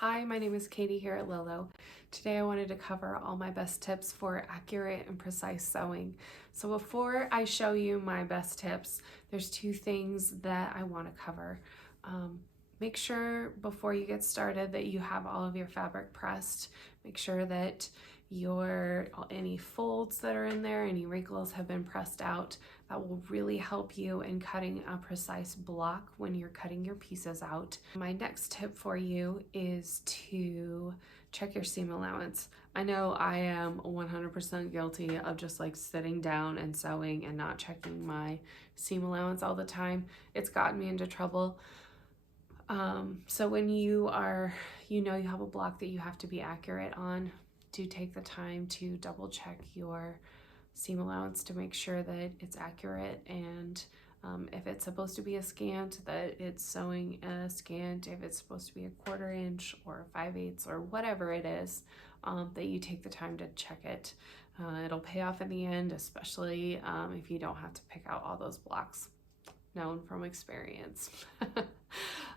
Hi, my name is Katie here at Lilo. Today I wanted to cover all my best tips for accurate and precise sewing. So before I show you my best tips, there's two things that I want to cover. Make sure before you get started that you have all of your fabric pressed. Make sure that any folds that are in there, any wrinkles have been pressed out. That will really help you in cutting a precise block when you're cutting your pieces out. My next tip for you is to check your seam allowance. I know I am 100% guilty of just like sitting down and sewing and not checking my seam allowance all the time. It's gotten me into trouble. So when you have a block that you have to be accurate on, do take the time to double check your seam allowance to make sure that it's accurate, and if it's supposed to be a scant, that it's sewing a scant. If it's supposed to be a 1/4 inch or 5/8 or whatever it is, that you take the time to check it. It'll pay off in the end, especially if you don't have to pick out all those blocks, known from experience.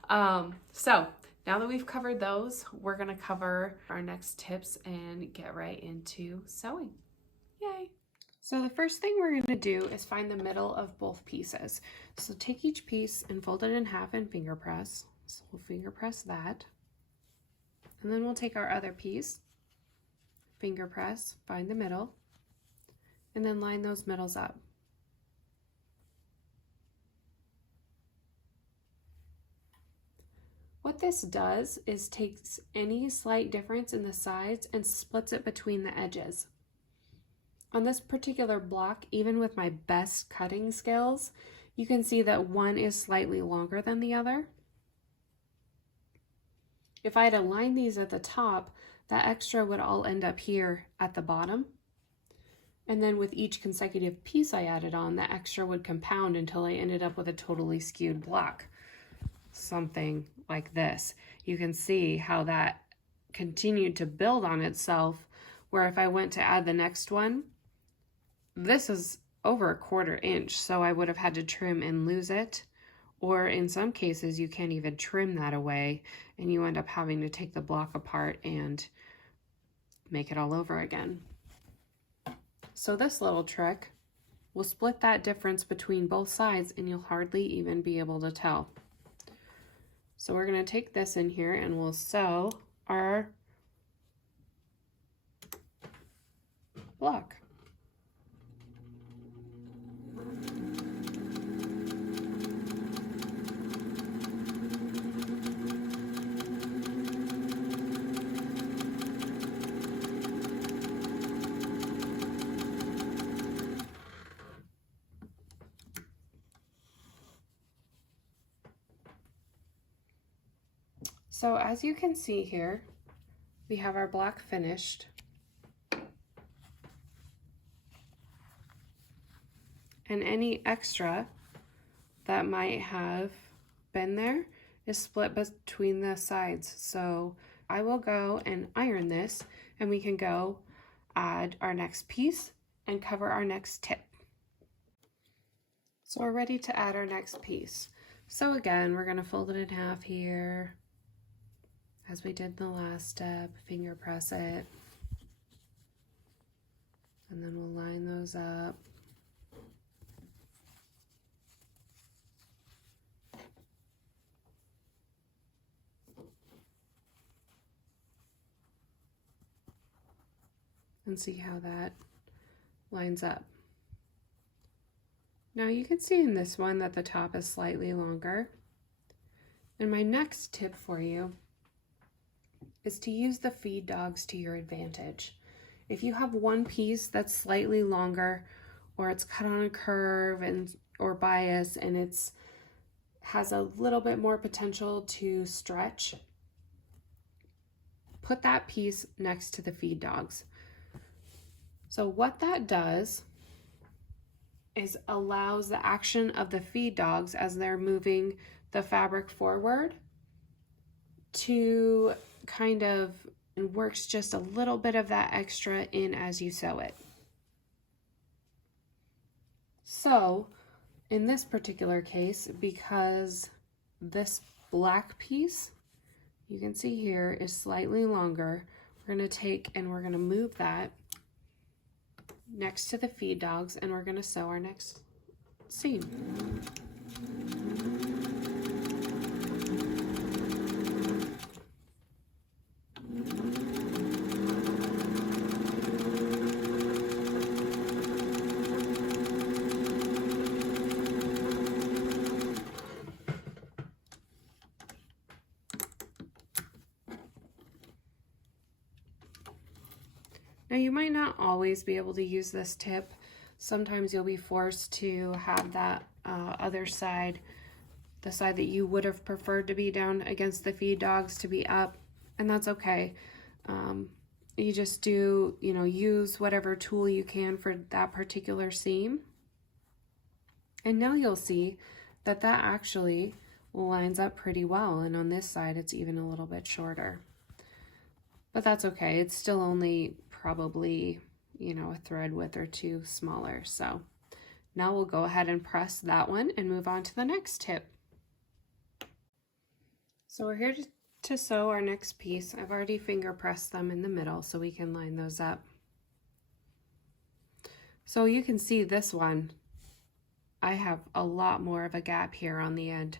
So now that we've covered those, we're going to cover our next tips and get right into sewing. Yay! So the first thing we're going to do is find the middle of both pieces. So take each piece and fold it in half and finger press. So we'll finger press that. And then we'll take our other piece, finger press, find the middle, and then line those middles up. What this does is takes any slight difference in the sides and splits it between the edges. On this particular block, even with my best cutting skills, you can see that one is slightly longer than the other. If I had aligned these at the top, that extra would all end up here at the bottom. And then with each consecutive piece I added on, the extra would compound until I ended up with a totally skewed block. Something like this. You can see how that continued to build on itself, where if I went to add the next one, this is over a 1/4 inch, so I would have had to trim and lose it, or in some cases you can't even trim that away and you end up having to take the block apart and make it all over again. So this little trick will split that difference between both sides and you'll hardly even be able to tell. So we're going to take this in here and we'll sew our block. So as you can see here, we have our block finished. And any extra that might have been there is split between the sides. So I will go and iron this, and we can go add our next piece and cover our next tip. So we're ready to add our next piece. So again, we're going to fold it in half here, as we did in the last step, finger press it, and then we'll line those up. And see how that lines up. Now you can see in this one that the top is slightly longer. And my next tip for you is to use the feed dogs to your advantage. If you have one piece that's slightly longer, or it's cut on a curve or bias, and it's has a little bit more potential to stretch, put that piece next to the feed dogs. So what that does is allows the action of the feed dogs as they're moving the fabric forward to kind of, and works just a little bit of that extra in as you sew it. So in this particular case, because this black piece you can see here, is slightly longer. We're going to take and we're going to move that next to the feed dogs, and we're going to sew our next seam. Now you might not always be able to use this tip. Sometimes you'll be forced to have that other side, the side that you would have preferred to be down against the feed dogs, to be up, and that's okay. You just do, use whatever tool you can for that particular seam. And now you'll see that that actually lines up pretty well, and on this side it's even a little bit shorter. But that's okay, it's still only probably, a thread width or two smaller. So now we'll go ahead and press that one and move on to the next tip. So we're here to sew our next piece. I've already finger pressed them in the middle so we can line those up. So you can see this one, I have a lot more of a gap here on the end.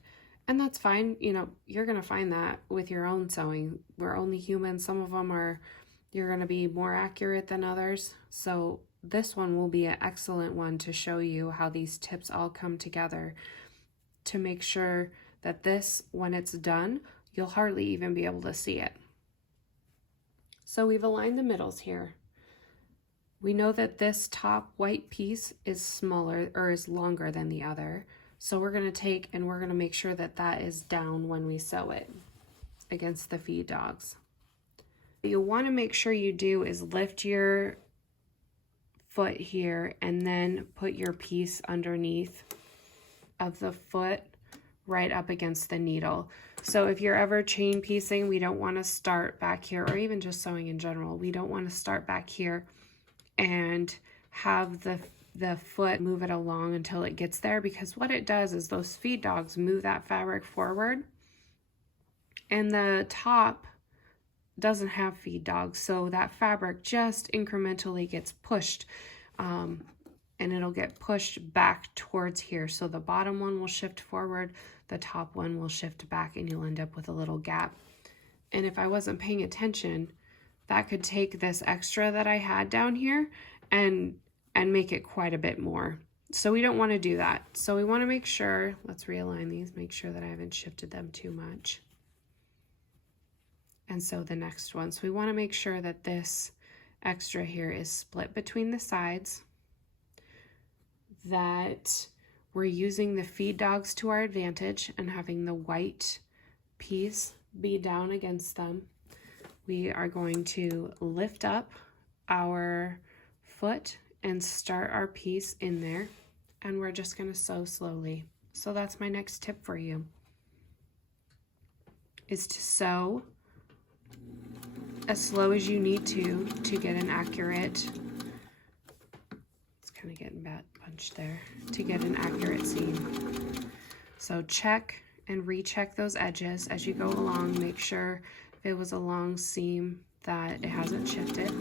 And that's fine, you're gonna find that with your own sewing. We're only human. Some of them you're gonna be more accurate than others. So this one will be an excellent one to show you how these tips all come together to make sure that this, when it's done, you'll hardly even be able to see it. So we've aligned the middles here. We know that this top white piece is smaller, or is longer than the other. So we're going to take and we're going to make sure that that is down when we sew it against the feed dogs. What you want to make sure you do is lift your foot here and then put your piece underneath of the foot right up against the needle. So if you're ever chain piecing, we don't want to start back here, or even just sewing in general, we don't want to start back here and have the foot move it along until it gets there, because what it does is those feed dogs move that fabric forward, and the top doesn't have feed dogs, so that fabric just incrementally gets pushed, and it'll get pushed back towards here. So the bottom one will shift forward, the top one will shift back, and you'll end up with a little gap. And if I wasn't paying attention, that could take this extra that I had down here and make it quite a bit more. So we don't want to do that. So we want to make sure, let's realign these, make sure that I haven't shifted them too much. And so the next one. So we want to make sure that this extra here is split between the sides, that we're using the feed dogs to our advantage and having the white piece be down against them. We are going to lift up our foot and start our piece in there, and we're just going to sew slowly. So that's my next tip for you, is to sew as slow as you need to get an accurate, it's kind of getting bad punched there, to get an accurate seam. So check and recheck those edges as you go along. Make sure if it was a long seam that it hasn't shifted.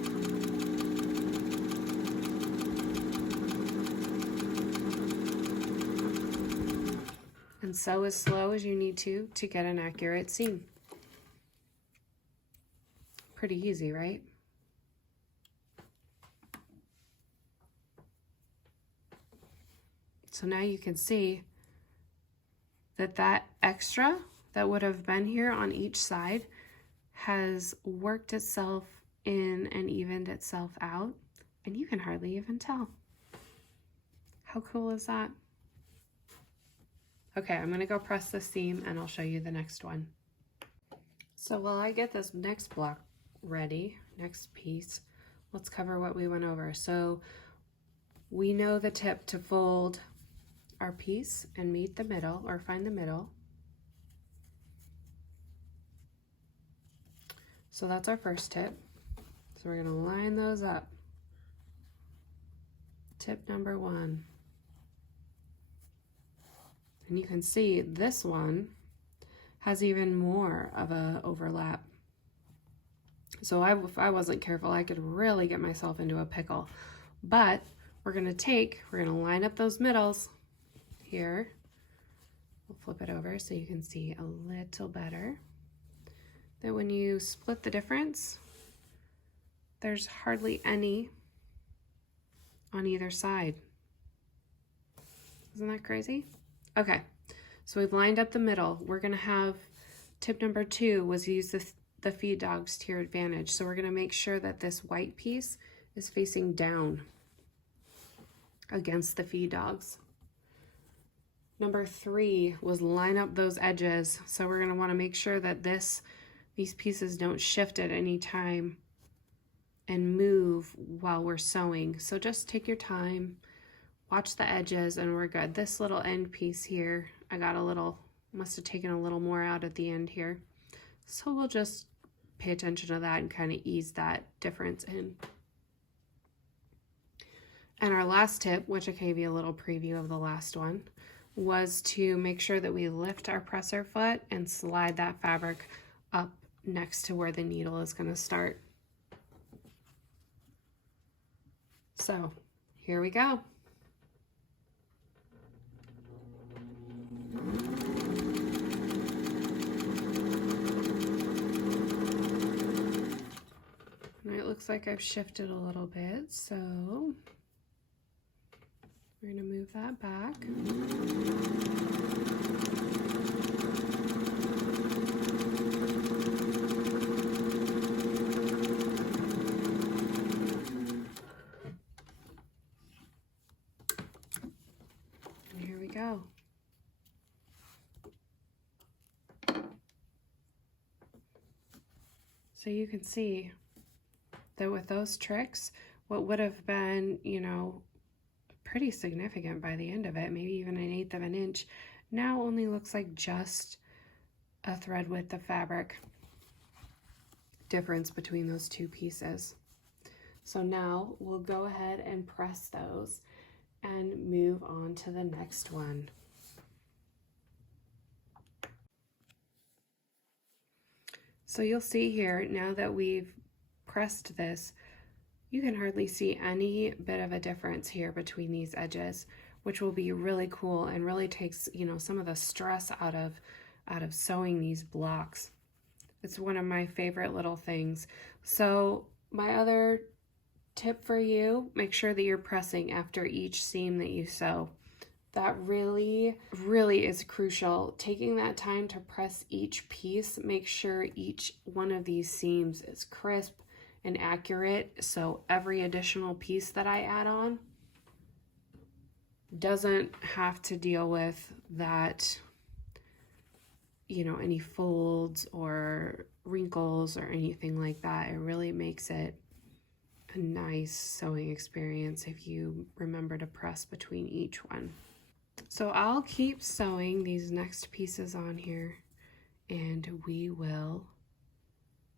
And sew as slow as you need to get an accurate seam. Pretty easy, right? So now you can see that that extra that would have been here on each side has worked itself in and evened itself out, and you can hardly even tell. How cool is that? Okay, I'm gonna go press the seam and I'll show you the next one. So while I get this next block ready, next piece, let's cover what we went over. So we know the tip to fold our piece and meet the middle, or find the middle. So that's our first tip. So we're gonna line those up. Tip number 1. And you can see this one has even more of a overlap. So if I wasn't careful, I could really get myself into a pickle. But we're gonna line up those middles here. We'll flip it over so you can see a little better. That when you split the difference, there's hardly any on either side. Isn't that crazy? Okay, so we've lined up the middle. We're gonna have, tip number 2 was use the feed dogs to your advantage. So we're gonna make sure that this white piece is facing down against the feed dogs. Number 3 was line up those edges. So we're gonna wanna make sure that these pieces don't shift at any time and move while we're sewing. So just take your time, watch the edges, and we're good. This little end piece here, I got must have taken a little more out at the end here. So we'll just pay attention to that and kind of ease that difference in. And our last tip, which I gave you a little preview of the last one, was to make sure that we lift our presser foot and slide that fabric up next to where the needle is going to start. So here we go. And it looks like I've shifted a little bit, so we're going to move that back. And here we go. So you can see that with those tricks, what would have been, you know, pretty significant by the end of it, maybe even 1/8 of an inch, now only looks like just a thread width of fabric difference between those two pieces. So now we'll go ahead and press those and move on to the next one. So you'll see here, now that we've pressed this, you can hardly see any bit of a difference here between these edges, which will be really cool and really takes, you know, some of the stress out of sewing these blocks. It's one of my favorite little things. So my other tip for you, make sure that you're pressing after each seam that you sew. That really, really is crucial. Taking that time to press each piece, make sure each one of these seams is crisp and accurate, so every additional piece that I add on doesn't have to deal with that, you know, any folds or wrinkles or anything like that. It really makes it a nice sewing experience if you remember to press between each one. So I'll keep sewing these next pieces on here and we will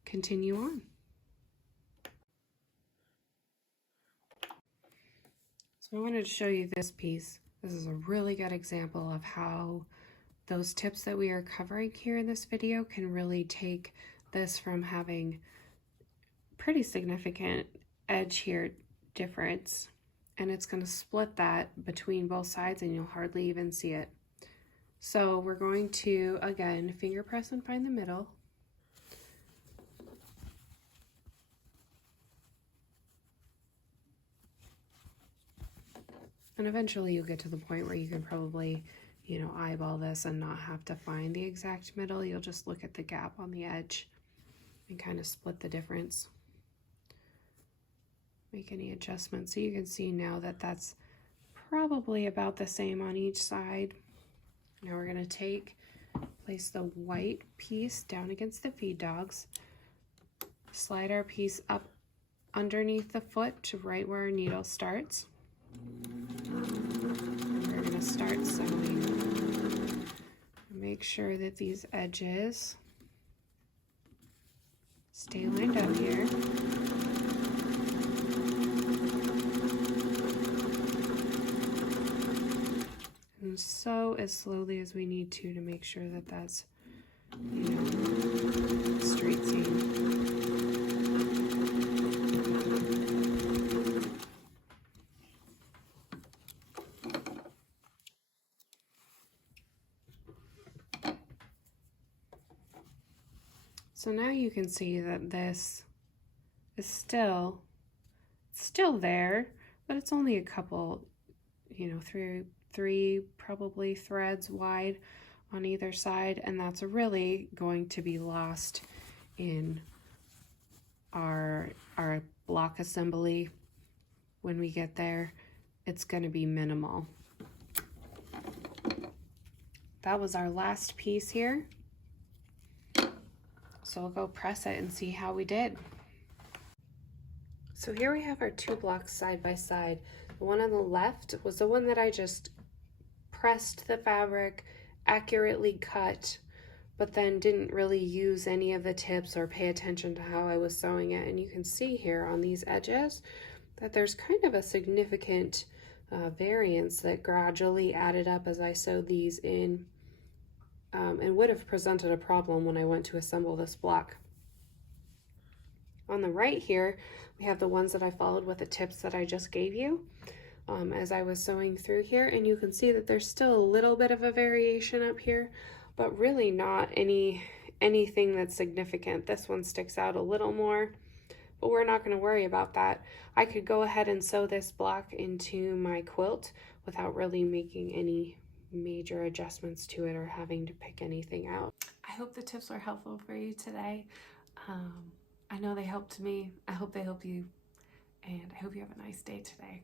continue on. So I wanted to show you this piece. This is a really good example of how those tips that we are covering here in this video can really take this from having pretty significant edge here difference, and it's going to split that between both sides and you'll hardly even see it. So we're going to, again, finger press and find the middle. And eventually you'll get to the point where you can probably, you know, eyeball this and not have to find the exact middle. You'll just look at the gap on the edge and kind of split the difference. Make any adjustments. So you can see now that that's probably about the same on each side. Now we're going to place the white piece down against the feed dogs, slide our piece up underneath the foot to right where our needle starts. And we're going to start sewing. Make sure that these edges stay lined up here. And sew as slowly as we need to make sure that that's straight seam. So now you can see that this is still there, but it's only a couple, three probably threads wide on either side, and that's really going to be lost in our block assembly. When we get there, it's going to be minimal. That was our last piece here. So we'll go press it and see how we did. So here we have our two blocks side by side. The one on the left was the one that I just pressed the fabric, accurately cut, but then didn't really use any of the tips or pay attention to how I was sewing it. And you can see here on these edges that there's kind of a significant variance that gradually added up as I sewed these in, and would have presented a problem when I went to assemble this block. On the right here, we have the ones that I followed with the tips that I just gave you as I was sewing through here, and you can see that there's still a little bit of a variation up here, but really not anything that's significant. This one sticks out a little more, but we're not going to worry about that. I could go ahead and sew this block into my quilt without really making any major adjustments to it or having to pick anything out. I hope the tips were helpful for you today. I know they helped me. I hope they help you, and I hope you have a nice day today.